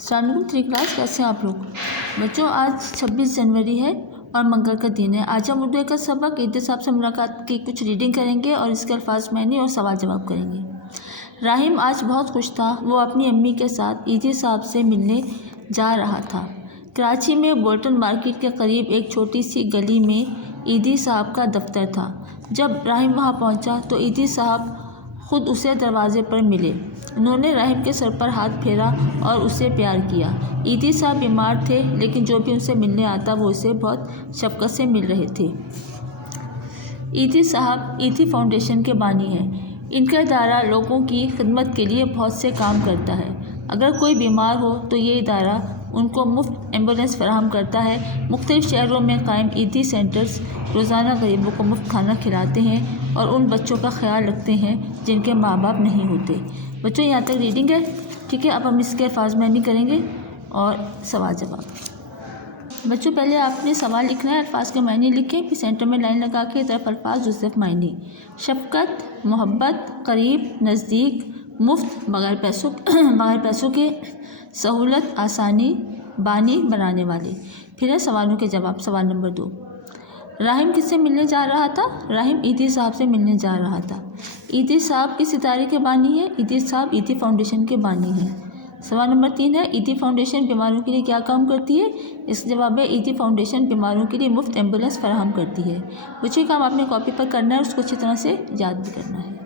अस्सलामुअलैकुम three class, कैसे हैं आप लोग बच्चों। आज 26 जनवरी है और मंगल का दिन है। आज हम उर्दू का सबक ईद साहब से मुलाकात की कुछ रीडिंग करेंगे और इसके अल्फाज मायने और सवाल जवाब करेंगे। राहिम आज बहुत खुश था। वो अपनी अम्मी के साथ ईद साहब से मिलने जा रहा था। कराची में बोल्टन मार्केट के करीब एक छोटी सी गली में ईदी साहब का दफ्तर था। जब राहिम वहाँ पहुँचा तो ईदी साहब खुद उसे दरवाजे पर मिले। उन्होंने राहिम के सर पर हाथ फेरा और उसे प्यार किया। ईदी साहब बीमार थे, लेकिन जो भी उनसे मिलने आता वो उसे बहुत शफ़क़त से मिल रहे थे। ईदी साहब ईदी फाउंडेशन के बानी हैं। इनका इदारा लोगों की खिदमत के लिए बहुत से काम करता है। अगर कोई बीमार हो तो ये इदारा उनको मुफ्त एम्बुलेंस फराहम करता है। मुख्तलिफ़ शहरों में कायम ईदी सेंटर्स रोज़ाना गरीबों को मुफ्त खाना खिलाते हैं और उन बच्चों का ख्याल रखते हैं जिनके माँ बाप नहीं होते। बच्चों, यहाँ तक रीडिंग है, ठीक है। अब हम इसके अल्फाज मायने करेंगे और सवाल जवाब। बच्चों, पहले आपने सवाल लिखना है, अल्फाज के मायने लिखें, फिर सेंटर में लाइन लगा के तरफ अल्फाज दूसरे मायने। शफ़क़त, मोहब्बत, करीब, नज़दीक, मुफ्त, बग़ैर पैसों के, सहूलत, आसानी, बानी, बनाने वाले। फिर है सवालों के जवाब। सवाल नंबर 2, राहिम किससे मिलने जा रहा था? राहिम ईदी साहब से मिलने जा रहा था। ईदी साहब किस इदारे के बानी है? ईदी साहब ईदी फाउंडेशन के बानी हैं। सवाल नंबर 3 है, ईदी फाउंडेशन बीमारों के लिए क्या काम करती है? इसका जवाब है ईदी फाउंडेशन बीमारों के लिए मुफ्त एम्बुलेंस फराहम करती है। बच्चों, काम आपने कॉपी पर करना है, उसको अच्छी तरह से याद भी करना है।